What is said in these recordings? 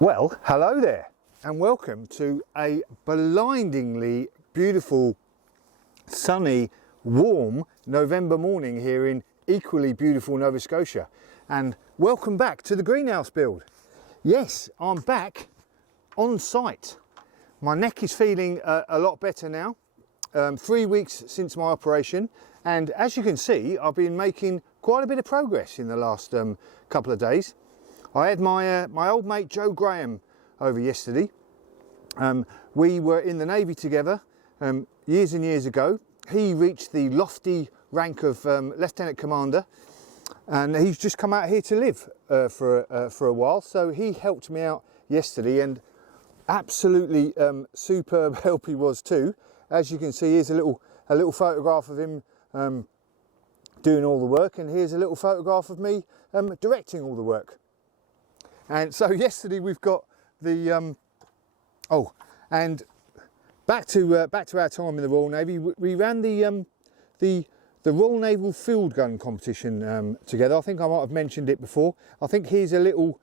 Well, hello there and welcome to a blindingly beautiful, sunny, warm November morning here in equally beautiful Nova Scotia. And welcome back to the greenhouse build. Yes, I'm back on site. My neck is feeling a lot better now. 3 weeks since my operation, and as you can see, I've been making quite a bit of progress in the last couple of days. I had my old mate Joe Graham over yesterday. We were in the Navy together years and years ago. He reached the lofty rank of Lieutenant Commander, and he's just come out here to live for a while. So he helped me out yesterday, and absolutely superb help he was too. As you can see, here's a little photograph of him doing all the work, and here's a little photograph of me directing all the work. And so yesterday we've got the and back to our time in the Royal Navy. We ran the Royal Naval Field Gun competition together. I think I might have mentioned it before. I think here's a little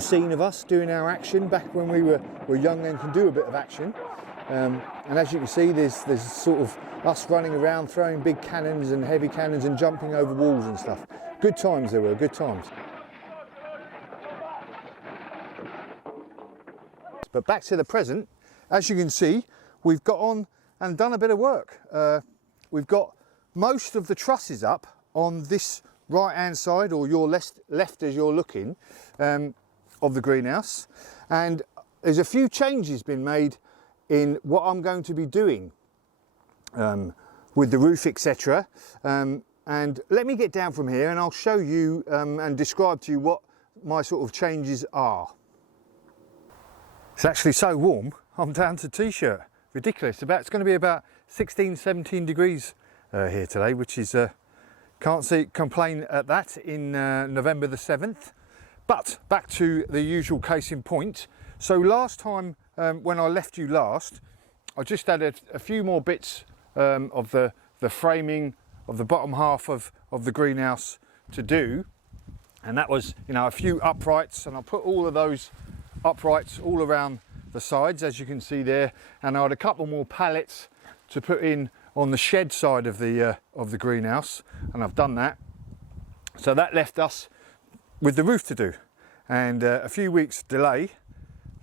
scene of us doing our action back when we were young and can do a bit of action. And as you can see, there's sort of us running around throwing big cannons and heavy cannons and jumping over walls and stuff. Good times they were, good times. But back to the present, as you can see, we've got on and done a bit of work. We've got most of the trusses up on this right hand side, or your left as you're looking, of the greenhouse. And there's a few changes been made in what I'm going to be doing with the roof, etc. And let me get down from here and I'll show you and describe to you what my sort of changes are. It's actually so warm, I'm down to t-shirt. Ridiculous. It's going to be about 16, 17 degrees here today, which is, can't complain at that in November the 7th. But back to the usual case in point. So last time when I left you last, I just added a few more bits of the framing of the bottom half of the greenhouse to do. And that was, a few uprights, and I put all of those uprights all around the sides, as you can see there, and I had a couple more pallets to put in on the shed side of the greenhouse, and I've done that. So that left us with the roof to do, and a few weeks delay.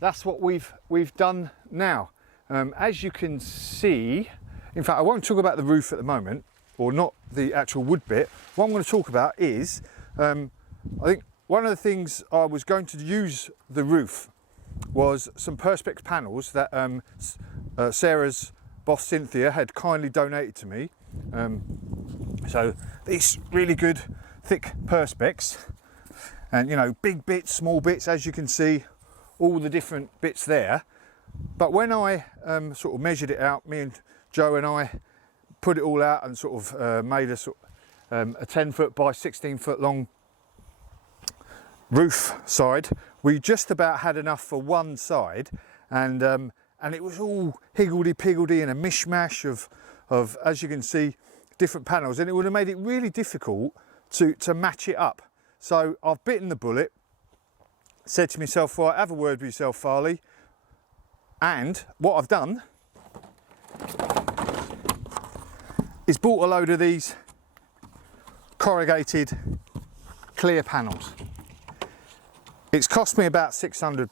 That's what we've done now. As you can see, in fact, I won't talk about the roof at the moment, or not the actual wood bit. What I'm going to talk about is, I think one of the things I was going to use the roof was some Perspex panels that Sarah's boss Cynthia had kindly donated to me. So these really good thick Perspex, and big bits, small bits, as you can see, all the different bits there. But when I sort of measured it out, me and Joe and I put it all out and sort of made a 10-foot by 16-foot long roof side. We just about had enough for one side, and it was all higgledy-piggledy and a mishmash of, as you can see, different panels, and it would have made it really difficult to match it up. So I've bitten the bullet, said to myself, right, have a word with yourself, Farley, and what I've done is bought a load of these corrugated clear panels. It's cost me about $600,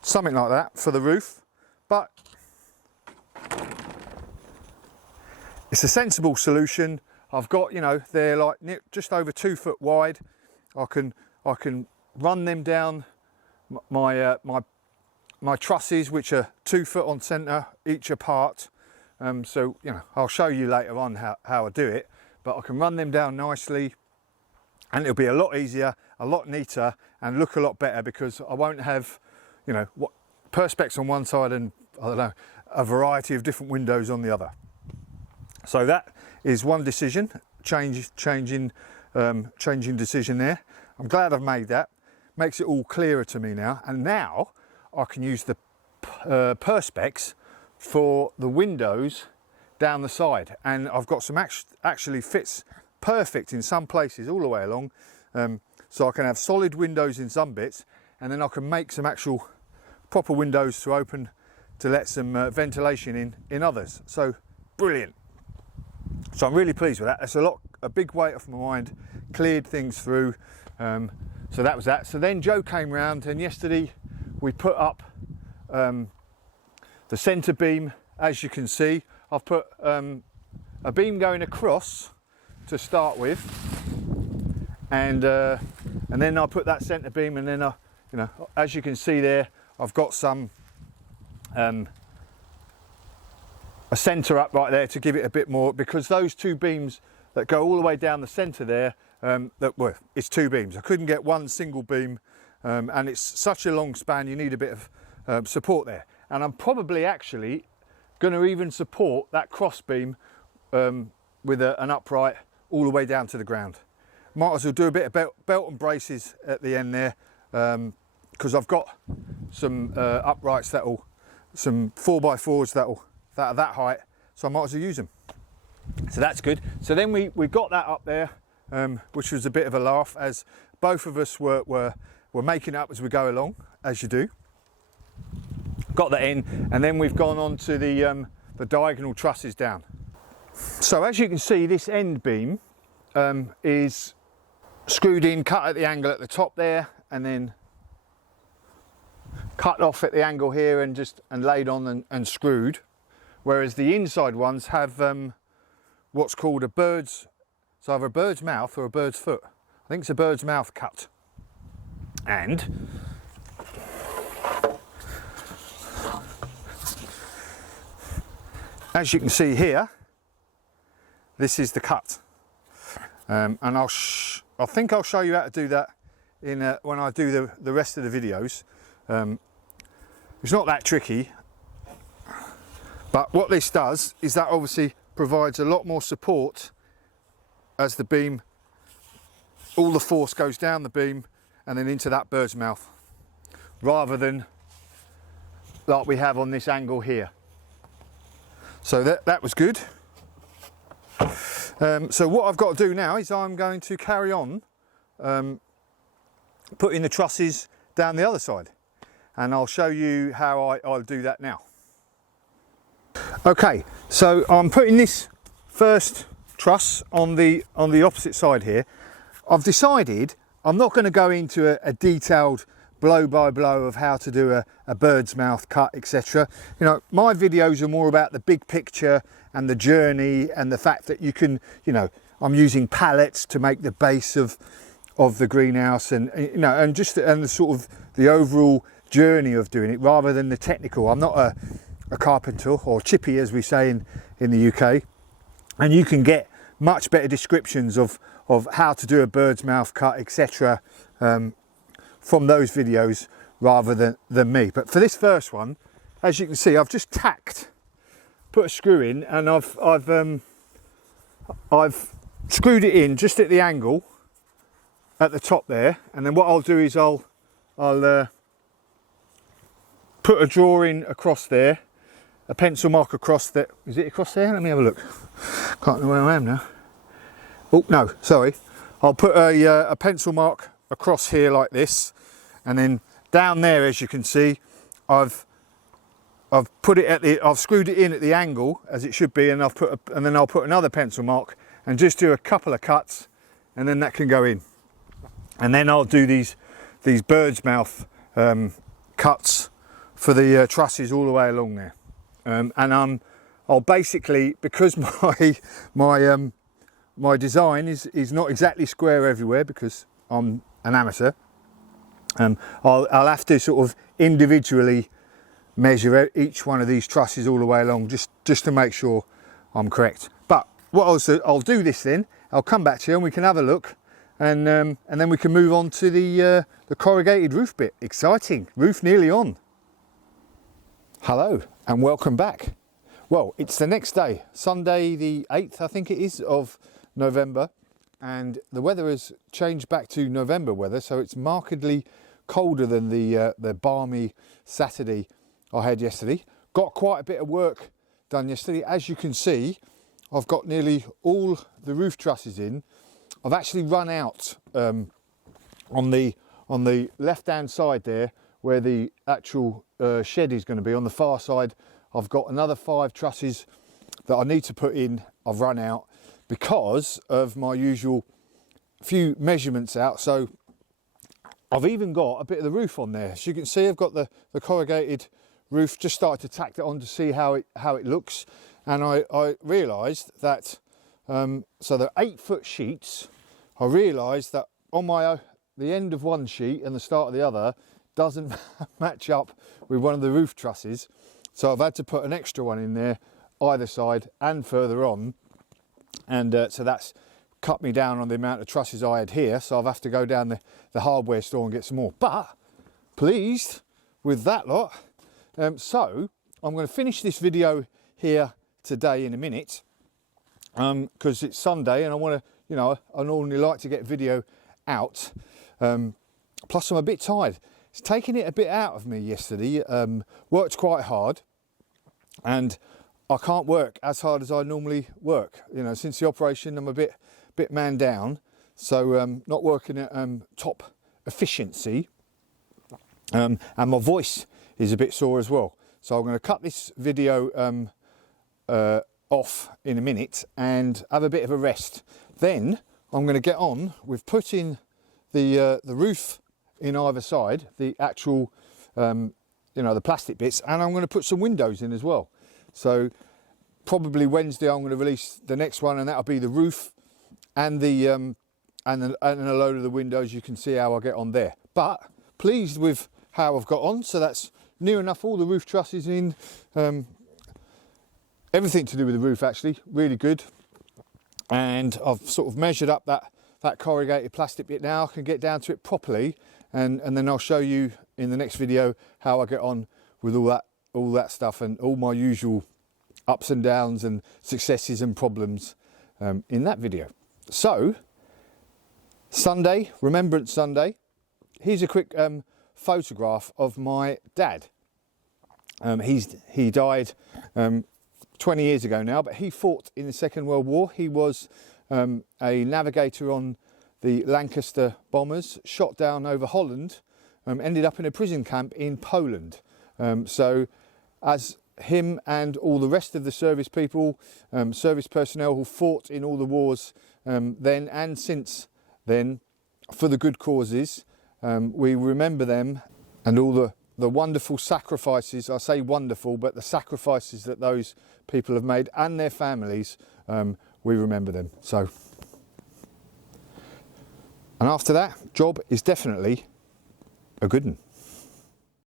something like that, for the roof, but it's a sensible solution. I've got, they're like just over 2 foot wide. I can run them down my trusses, which are 2 foot on centre each apart. So I'll show you later on how I do it, but I can run them down nicely. And it'll be a lot easier, a lot neater, and look a lot better, because I won't have, what Perspex on one side and, I don't know, a variety of different windows on the other. So that is one decision, changing decision there. I'm glad I've made that. Makes it all clearer to me now. And now I can use the Perspex for the windows down the side. And I've got some actually fits perfect in some places all the way along. so I can have solid windows in some bits, and then I can make some actual proper windows to open to let some ventilation in others. So brilliant. So I'm really pleased with that. It's a big weight off my mind, cleared things through. So that was that. So then Joe came round, and yesterday we put up the centre beam. As you can see, I've put a beam going across to start with, and then I put that centre beam, and then you know, as you can see there, I've got some a centre up right there to give it a bit more, because those two beams that go all the way down the centre there, it's two beams. I couldn't get one single beam, and it's such a long span, you need a bit of support there. And I'm probably actually going to even support that cross beam with an upright all the way down to the ground. Might as well do a bit of belt and braces at the end there, because I've got some uprights some 4x4s that are that height, so I might as well use them. So that's good. So then we got that up there, which was a bit of a laugh, as both of us were making it up as we go along, as you do. Got that in, and then we've gone on to the diagonal trusses down. So as you can see, this end beam is screwed in, cut at the angle at the top there, and then cut off at the angle here and laid on and screwed. Whereas the inside ones have what's called it's either a bird's mouth or a bird's foot. I think it's a bird's mouth cut. And as you can see here, this is the cut. And I think I'll show you how to do that when I do the rest of the videos. It's not that tricky, but what this does is that obviously provides a lot more support as the beam, all the force goes down the beam and then into that bird's mouth, rather than like we have on this angle here. So that was good. So what I've got to do now is I'm going to carry on putting the trusses down the other side, and I'll show you how I'll do that now. Okay, so I'm putting this first truss on the opposite side here. I've decided I'm not going to go into a detailed blow by blow of how to do a bird's mouth cut, etc. You know, my videos are more about the big picture and the journey, and the fact that you can, you know, I'm using pallets to make the base of the greenhouse, and you know, and the sort of the overall journey of doing it, rather than the technical. I'm not a carpenter, or chippy as we say in the UK, and you can get much better descriptions of how to do a bird's mouth cut, etc. From those videos rather than me. But for this first one, as you can see, I've just put a screw in, and I've screwed it in just at the angle at the top there, and then what I'll do is I'll put a drawing across there, a pencil mark across there. Is it across there? Let me have a look. Can't know where I am now. Oh no, sorry. I'll put a pencil mark across here like this, and then down there, as you can see, I've put it I've screwed it in at the angle as it should be, and then I'll put another pencil mark and just do a couple of cuts, and then that can go in. And then I'll do these bird's mouth cuts for the trusses all the way along there. And I'll basically, because my design is not exactly square everywhere, because I'm an amateur, I'll have to sort of individually measure each one of these trusses all the way along, just to make sure I'm correct. But what I'll do this then, I'll come back to you and we can have a look, and then we can move on to the corrugated roof bit. Exciting, roof nearly on. Hello and welcome back. Well, it's the next day, Sunday the 8th, I think it is, of November, and the weather has changed back to November weather, so it's markedly colder than the balmy Saturday I had yesterday. Got quite a bit of work done yesterday. As you can see, I've got nearly all the roof trusses in. I've actually run out on the left hand side there, where the actual shed is going to be, on the far side, I've got another 5 trusses that I need to put in. I've run out because of my usual few measurements out. So I've even got a bit of the roof on there. As you can see, I've got the corrugated roof, just started to tack that on to see how it looks. And I realised that, so they're 8-foot sheets. I realised that on the end of one sheet and the start of the other doesn't match up with one of the roof trusses. So I've had to put an extra one in there either side and further on. And so that's cut me down on the amount of trusses I had here. So I've have to go down the hardware store and get some more. But pleased with that lot. So I'm going to finish this video here today in a minute, because it's Sunday and I want to, you know, I normally like to get video out. Plus I'm a bit tired. It's taken it a bit out of me yesterday. Worked quite hard, and I can't work as hard as I normally work. You know, since the operation, I'm a bit man down, so not working at top efficiency, and my voice is a bit sore as well. So I'm going to cut this video off in a minute and have a bit of a rest. Then I'm going to get on with putting the roof in either side, the actual, you know, the plastic bits, and I'm going to put some windows in as well. So probably Wednesday I'm going to release the next one, and that'll be the roof and the and a load of the windows. You can see how I get on there. But pleased with how I've got on. So that's near enough all the roof trusses in. Everything to do with the roof, actually, really good. And I've sort of measured up that corrugated plastic bit now. I can get down to it properly, and then I'll show you in the next video how I get on with all that stuff and all my usual ups and downs and successes and problems in that video. So Sunday, Remembrance Sunday. Here's a quick photograph of my dad. He died 20 years ago now, but he fought in the Second World War. He was a navigator on the Lancaster bombers, shot down over Holland, ended up in a prison camp in Poland. So as him and all the rest of the service people, service personnel who fought in all the wars then and since then for the good causes, we remember them and all the wonderful sacrifices. I say wonderful, but the sacrifices that those people have made and their families, we remember them. So, and after that, job is definitely a good one.